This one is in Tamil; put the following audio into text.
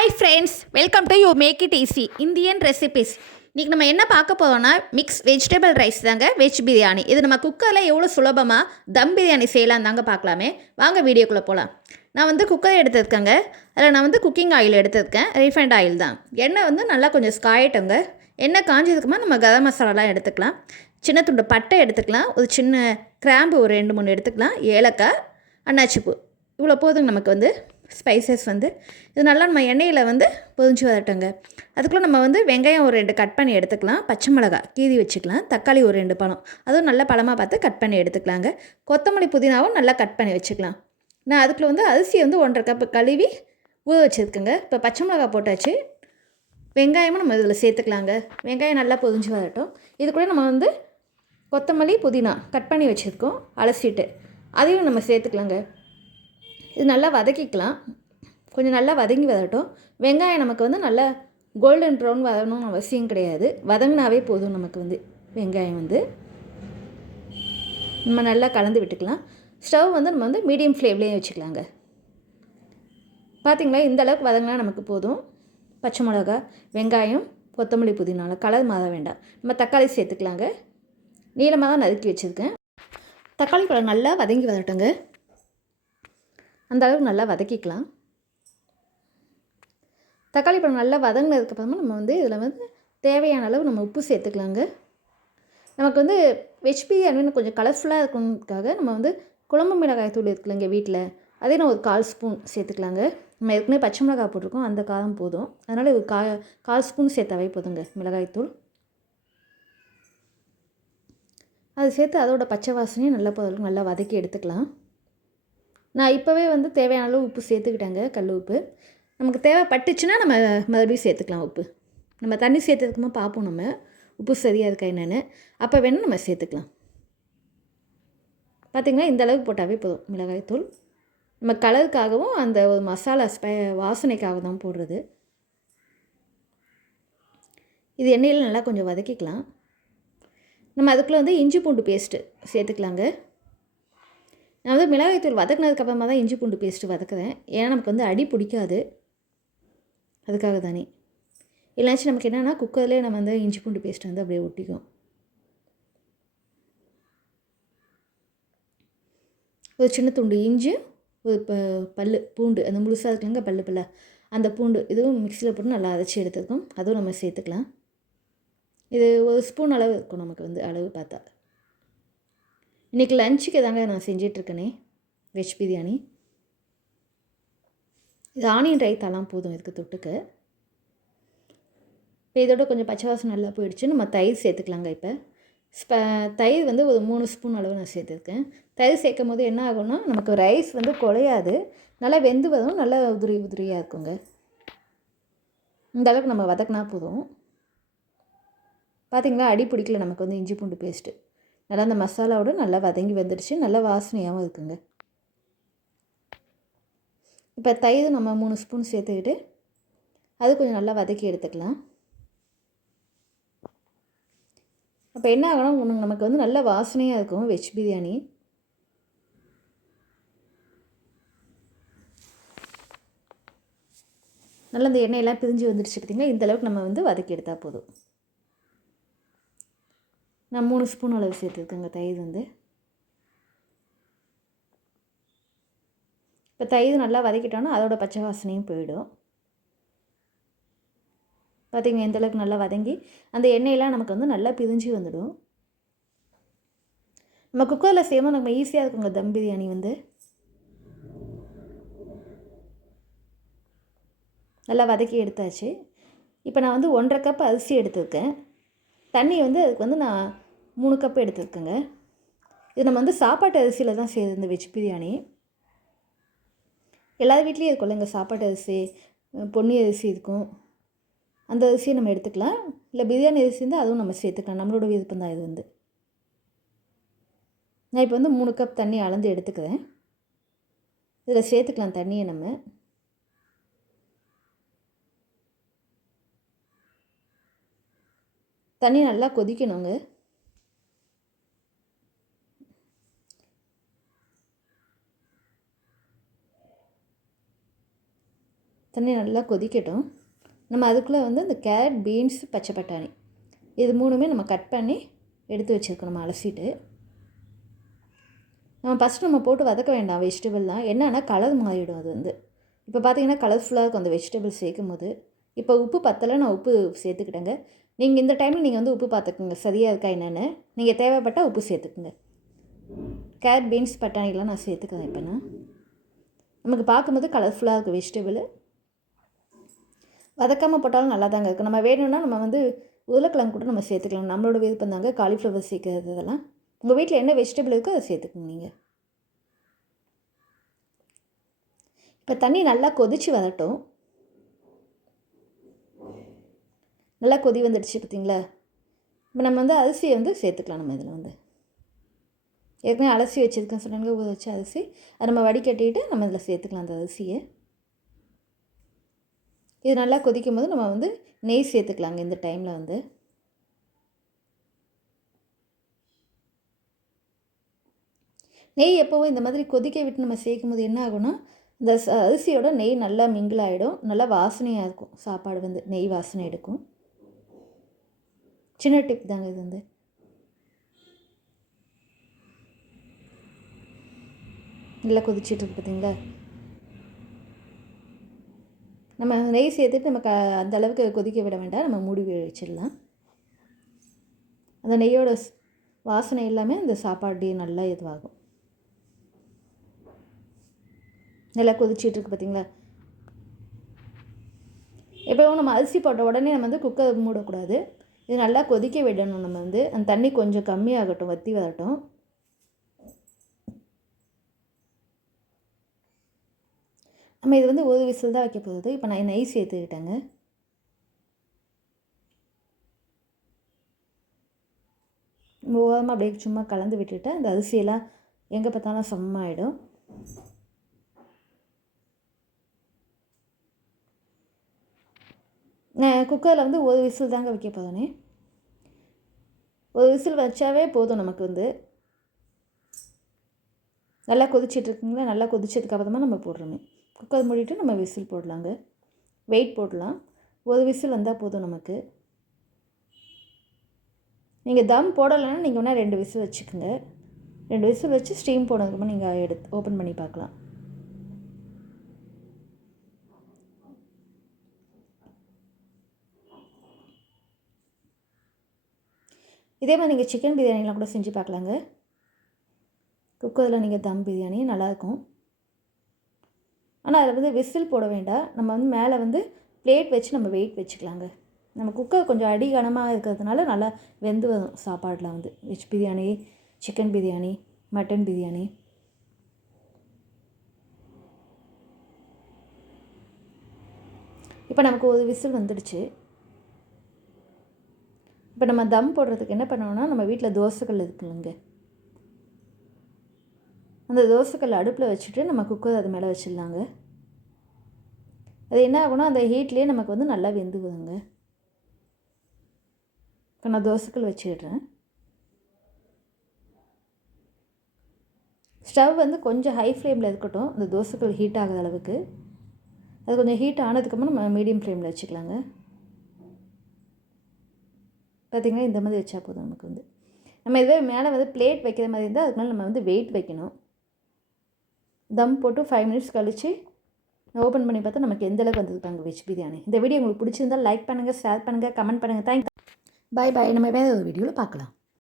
Hi friends, welcome to you make it easy Indian recipes. இன்றைக்கி நம்ம என்ன பார்க்க போகிறோம்னா மிக்ஸ் வெஜிடபிள் ரைஸ் தாங்க, வெஜ் பிரியாணி. இது நம்ம குக்கரில் எவ்வளோ சுலபமாக தம் பிரியாணி செய்யலாம் தாங்க பார்க்கலாமே. வாங்க வீடியோக்குள்ளே போகலாம். நான் வந்து குக்கர் எடுத்துருக்கேங்க. அதில் நான் வந்து குக்கிங் ஆயில் எடுத்துருக்கேன், ரீஃபைண்ட் ஆயில் தான். எண்ணெய் வந்து நல்லா கொஞ்சம் காயட்டுங்க. எண்ணெய் காஞ்சதுக்குமா நம்ம கரம் மசாலாலாம் எடுத்துக்கலாம். சின்ன துண்டு பட்டை எடுத்துக்கலாம், ஒரு சின்ன கிராம்பு ஒரு 2-3 எடுத்துக்கலாம், ஏலக்காய், அன்னாச்சிப்பூ, இவ்வளோ போதுங்க நமக்கு வந்து ஸ்பைசஸ் வந்து. இது நல்லா நம்ம எண்ணெயில் வந்து பொதிஞ்சு வரட்டுங்க. அதுக்குள்ளே நம்ம வந்து வெங்காயம் ஒரு 2 கட் பண்ணி எடுத்துக்கலாம், பச்சை மிளகாய் கீறி வச்சுக்கலாம், தக்காளி ஒரு 2 பழம், அதுவும் நல்ல பழமாக பார்த்து கட் பண்ணி எடுத்துக்கலாங்க. கொத்தமல்லி புதினாவும் நல்லா கட் பண்ணி வச்சுக்கலாம். நான் அதுக்குள்ளே வந்து அரிசி வந்து 1.5 கப்பு கழுவி ஊற வச்சுருக்குங்க. இப்போ பச்சை மிளகாய் போட்டாச்சு, வெங்காயமும் நம்ம இதில் சேர்த்துக்கலாங்க. வெங்காயம் நல்லா பொதிஞ்சு வரட்டும். இது கூட நம்ம வந்து கொத்தமல்லி புதினா கட் பண்ணி வச்சுருக்கோம், அலசிட்டு அதையும் நம்ம சேர்த்துக்கலாங்க. இது நல்லா வதக்கிக்கலாம். கொஞ்சம் நல்லா வதங்கி வரட்டும். வெங்காயம் நமக்கு வந்து நல்லா கோல்டன் ப்ரௌன் வரணும்னு அவசியம் கிடையாது, வதங்கினாவே போதும் நமக்கு வந்து. வெங்காயம் வந்து நம்ம நல்லா கலந்து விட்டுக்கலாம். ஸ்டவ் வந்து நம்ம வந்து மீடியம் ஃப்ளேம்லேயே வச்சுக்கலாங்க. பார்த்திங்களா, இந்த அளவுக்கு வதங்கினா நமக்கு போதும். பச்சை மிளகா, வெங்காயம், கொத்தமல்லி புதினால கலர் மாற வேண்டாம். நம்ம தக்காளி சேர்த்துக்கலாங்க. நீளமாக தான் நறுக்கி வச்சுருக்கேன். தக்காளி பழம் நல்லா வதங்கி வரட்டுங்க. அந்த அளவுக்கு நல்லா வதக்கிக்கலாம். தக்காளி பழம் நல்லா வதங்கினதுக்கப்புறமா நம்ம வந்து இதில் வந்து தேவையான அளவு நம்ம உப்பு சேர்த்துக்கலாங்க. நமக்கு வந்து வெஜ் பிரியாணி கொஞ்சம் கலர்ஃபுல்லாக இருக்கணுக்காக நம்ம வந்து குழம்பு மிளகாய் தூள் இருக்குல்லங்க வீட்டில், அதே நான் ஒரு 1/4 ஸ்பூன் சேர்த்துக்கலாங்க. நம்ம ஏற்கனவே பச்சை மிளகாய் போட்டிருக்கோம், அந்த காரம் போதும். அதனால் ஒரு 1/4 ஸ்பூன் சேர்த்தாவே போதுங்க மிளகாய்த்தூள். அது சேர்த்து அதோட பச்சை வாசனையும் நல்லா வதக்கி எடுத்துக்கலாம். நான் இப்போவே வந்து தேவையான அளவு உப்பு சேர்த்துக்கிட்டேங்க, கல் உப்பு. நமக்கு தேவைப்பட்டுச்சுன்னா நம்ம மறுபடியும் சேர்த்துக்கலாம் உப்பு. நம்ம தண்ணி சேர்த்துக்குமா பார்ப்போம் நம்ம உப்பு சரியாக இருக்கா என்னென்னு, அப்போ வேணும் நம்ம சேர்த்துக்கலாம். பார்த்திங்கன்னா இந்த அளவுக்கு போட்டாவே போதும் மிளகாய்த்தூள். நம்ம கலருக்காகவும் அந்த ஒரு மசாலா வாசனைக்காக தான் போடுறது. இது எண்ணெயில் நல்லா கொஞ்சம் வதக்கிக்கலாம். நம்ம அதுக்குள்ளே வந்து இஞ்சி பூண்டு பேஸ்ட்டு சேர்த்துக்கலாங்க. நான் வந்து மிளகாய்த்தூள் வதக்கினதுக்கப்புறமா தான் இஞ்சி பூண்டு பேஸ்ட்டு வதக்குறேன், ஏன்னா நமக்கு வந்து அடி பிடிக்காது, அதுக்காக தானே. இல்லைனாச்சும் நமக்கு என்னென்னா குக்கர்லேயே நம்ம வந்து இஞ்சி பூண்டு பேஸ்ட் வந்து அப்படியே ஒட்டிக்கும். ஒரு சின்ன துண்டு இஞ்சி, ஒரு பல் பூண்டு, அந்த முழுசாக இருக்குல்லங்க பல்லு அந்த பூண்டு, இதுவும் மிக்சியில் போட்டு நல்லா அரைச்சி எடுத்துருக்கோம், அதுவும் நம்ம சேர்த்துக்கலாம். இது ஒரு ஸ்பூன் அளவு இருக்கும் நமக்கு வந்து அளவு பார்த்தா. இன்றைக்கி லஞ்சுக்கு தாங்க நான் செஞ்சிட்ருக்கேனே வெஜ் பிரியாணி. இது ஆனியன் ரைத்தாலாம் போதும் இதுக்கு தொட்டுக்க. இப்போ இதோட கொஞ்சம் பச்சை வாசனை நல்லா போயிடுச்சு. நம்ம தயிர் சேர்த்துக்கலாங்க. இப்போ தயிர் வந்து ஒரு 3 ஸ்பூன் அளவு நான் சேர்த்துருக்கேன். தயிர் சேர்க்கும் போது என்ன ஆகும்னா நமக்கு ரைஸ் வந்து குழையாது, நல்லா வெந்து வரும், நல்லா உதிரியாக இருக்குங்க. இந்த அளவுக்கு நம்ம வதக்கினா போதும். பார்த்திங்களா, அடி பிடிக்கல நமக்கு வந்து இஞ்சி பூண்டு பேஸ்ட்டு. நல்லா அந்த மசாலாவோட நல்லா வதங்கி வந்துடுச்சு, நல்லா வாசனையாகவும் இருக்குங்க. இப்போ தயிர் நம்ம 3 ஸ்பூன் சேர்த்துக்கிட்டு அது கொஞ்சம் நல்லா வதக்கி எடுத்துக்கலாம். அப்போ என்ன ஆகணும், நமக்கு வந்து நல்ல வாசனையாக இருக்கும் வெஜ் பிரியாணி. நல்லா இந்த எண்ணெயெல்லாம் பிரிஞ்சு வந்துடுச்சு பார்த்திங்களா, இந்த அளவுக்கு நம்ம வந்து வதக்கி எடுத்தால் போதும். நான் 3 ஸ்பூன் அளவு சேர்த்துருக்கேங்க தயிர் வந்து. இப்போ தயிர் நல்லா வதக்கிட்டோன்னா அதோட பச்சை வாசனையும் போயிடும். பார்த்திங்க எந்தளவுக்கு நல்லா வதங்கி அந்த எண்ணெயெல்லாம் நமக்கு வந்து நல்லா பிரிஞ்சு வந்துடும். நம்ம குக்கரில் செய்யணும், நம்ம ஈஸியாக இருக்குங்க தம் பிரியாணி வந்து. நல்லா வதக்கி எடுத்தாச்சு. இப்போ நான் வந்து 1.5 கப் அரிசி எடுத்துருக்கேன். தண்ணி வந்து அதுக்கு வந்து நான் 3 கப் எடுத்துருக்கேங்க. இது நம்ம வந்து சாப்பாட்டு அரிசியில் தான் செய்யுது இந்த வெஜ் பிரியாணி. எல்லார் வீட்லேயும் இருக்கும்ல இங்கே சாப்பாட்டு அரிசி, பொன்னி அரிசி இருக்கும், அந்த அரிசியை நம்ம எடுத்துக்கலாம். இல்லை பிரியாணி அரிசி இருந்தால் அதுவும் நம்ம சேர்த்துக்கலாம், நம்மளோட விருப்பம் தான் இது வந்து. நான் இப்போ வந்து 3 கப் தண்ணி அளந்து எடுத்துக்கிறேன். இதில் சேர்த்துக்கலாம் தண்ணியை நம்ம. தண்ணி நல்லா கொதிக்கணுங்க. தண்ணி நல்லா கொதிக்கட்டும். நம்ம அதுக்குள்ளே வந்து இந்த கேரட், பீன்ஸ், பச்சை பட்டாணி இது 3மே நம்ம கட் பண்ணி எடுத்து வச்சுருக்கோம். நம்ம அலசிட்டு நம்ம போட்டு வதக்க வேண்டாம் வெஜிடபிள்லாம். என்னன்னா கலர் மாறிடும் அது வந்து. இப்போ பார்த்தீங்கன்னா கலர்ஃபுல்லாக இருக்கும் அந்த வெஜிடபிள் சேர்க்கும் போது. இப்போ உப்பு பத்தலை, நான் உப்பு சேர்த்துக்கிட்டேங்க. நீங்கள் இந்த டைமில் நீங்கள் வந்து உப்பு பார்த்துக்குங்க சரியாக இருக்கா என்னென்னு. நீங்கள் தேவைப்பட்டால் உப்பு சேர்த்துக்குங்க. கேரட், பீன்ஸ், பட்டாணிலாம் நான் சேர்த்துக்கிறேன். இப்போ நமக்கு பார்க்கும்போது கலர்ஃபுல்லாக இருக்கும் வெஜிடபிள். வதக்காமல் போட்டாலும் நல்லா தாங்க இருக்கும். நம்ம வேணும்னா நம்ம வந்து உருளைக்கிழங்கு கூட நம்ம சேர்த்துக்கலாம். நம்மளோட விருப்பம் தாங்க காலிஃப்ளவர் சேர்க்குறது. இதெல்லாம் உங்கள் வீட்டில் என்ன வெஜிடபிள் இருக்கோ அதை சேர்த்துக்குங்க நீங்கள். இப்போ தண்ணி நல்லா கொதித்து வரட்டும். நல்லா கொதி வந்துடுச்சு பார்த்தீங்களா. இப்போ நம்ம வந்து அரிசியை வந்து சேர்த்துக்கலாம். நம்ம இதில் வந்து ஏற்கனவே அலசி வச்சுருக்கேன் சொன்னாங்க, ஊற வச்ச அரிசி. அதை நம்ம வடிகட்டிட்டு நம்ம இதில் சேர்த்துக்கலாம் அந்த அரிசியை. இது நல்லா கொதிக்கும் போது நம்ம வந்து நெய் சேர்த்துக்கலாங்க. இந்த டைமில் வந்து நெய் எப்போவும் இந்த மாதிரி கொதிக்க விட்டு நம்ம சேர்க்கும் போது என்ன ஆகும்னா, இந்த அரிசியோட நெய் நல்லா மிங்கிள் ஆகிடும். நல்லா வாசனையாக இருக்கும். சாப்பாடு வந்து நெய் வாசனை எடுக்கும். சின்ன டிப் தாங்க இது வந்து. நல்லா கொதிச்சிட்ருக்கு பார்த்தீங்களா. நம்ம நெய் சேர்த்துட்டு நமக்கு அந்த அளவுக்கு கொதிக்க விட வேண்டாம். நம்ம மூடி வச்சிடலாம். அந்த நெய்யோட வாசனை எல்லாமே அந்த சாப்பாடு நல்லா இதுவாகும். நல்லா கொதிச்சிட்ருக்கு பார்த்தீங்களா. எப்போவும் நம்ம அரிசி போட்ட உடனே நம்ம வந்து குக்கர் மூடக்கூடாது. இது நல்லா கொதிக்க விடணும். நம்ம வந்து அந்த தண்ணி கொஞ்சம் கம்மியாகட்டும், வற்றி வரட்டும். நம்ம இது வந்து ஒரு விசில் தான் வைக்க போகுது. இப்போ நான் நெய் சேர்த்துக்கிட்டேங்க. ஓரமாக அப்படியே சும்மா கலந்து விட்டுட்டு அந்த அரிசியெல்லாம் எங்கே பார்த்தாலும் சமமாகிடும். நான் குக்கரில் வந்து ஒரு விசில் தாங்க வைக்க போதே. ஒரு விசில் வச்சாவே போதும் நமக்கு வந்து. நல்லா கொதிச்சிட்ருக்குங்களா. நல்லா கொதிச்சதுக்கப்புறமா நம்ம போடுறோமே. குக்கர் மூடிட்டு நம்ம விசில் போடலாங்க. வெயிட் போடலாம். ஒரு விசில் வந்தால் போதும் நமக்கு. நீங்கள் தம் போடலைன்னா நீங்கள் வேணால் 2 விசில் வச்சுக்கோங்க. 2 விசில் வச்சு ஸ்டீம் போனதுக்கப்புறம் நீங்கள் எடுத்து ஓப்பன் பண்ணி பார்க்கலாம். இதே மாதிரி நீங்கள் சிக்கன் பிரியாணிலாம் கூட செஞ்சு பார்க்கலாங்க. குக்கரில் நீங்கள் தம் பிரியாணி நல்லாயிருக்கும். ஆனால் அதில் வந்து விசில் போட வேண்டாம். நம்ம வந்து மேலே வந்து பிளேட் வச்சு நம்ம வெயிட் வச்சுக்கலாங்க. நம்ம குக்கர் கொஞ்சம் அடி கனமாக இருக்கிறதுனால நல்லா வெந்து வரும் சாப்பாடில் வந்து. Veg biryani, chicken biryani, mutton biryani. இப்போ நமக்கு ஒரு விசில் வந்துடுச்சு. இப்போ நம்ம தம் போடுறதுக்கு என்ன பண்ணணும்னா, நம்ம வீட்டில் தோசைக்கல் இருக்குதுங்க. அந்த தோசைக்கல் அடுப்பில் வச்சுட்டு நம்ம குக்கர் அது மேலே வச்சிடலாங்க. அது என்ன ஆகும்னா அந்த ஹீட்லேயே நமக்கு வந்து நல்லா வெந்து வருங்க. இப்போ நான் தோசைக்கல் வச்சுடுறேன். ஸ்டவ் வந்து கொஞ்சம் ஹை ஃப்ளேமில் இருக்கட்டும். அந்த தோசைக்கல் ஹீட் ஆகிற அளவுக்கு. அது கொஞ்சம் ஹீட் ஆனதுக்கப்புறம் நம்ம மீடியம் ஃப்ளேமில் வச்சுக்கலாங்க. பார்த்திங்கன்னா இந்த மாதிரி வச்சா போதும் நமக்கு வந்து. நம்ம இதுவே மேலே வந்து பிளேட் வைக்கிற மாதிரி இருந்தால் அதுக்கு மேலே நம்ம வந்து வெயிட் வைக்கணும். தம் போட்டு 5 மினிட்ஸ் கழித்து ஓப்பன் பண்ணி பார்த்தா நமக்கு எந்தளவுக்கு வந்திருக்காங்க வெஜ் பிரியாணி. இந்த வீடியோ உங்களுக்கு பிடிச்சிருந்தால் லைக் பண்ணுங்கள், ஷேர் பண்ணுங்கள், கமெண்ட் பண்ணுங்கள். தேங்க்ஸ். பாய் பாய். நம்ம வேறு ஒரு வீடியோவில் பார்க்கலாம்.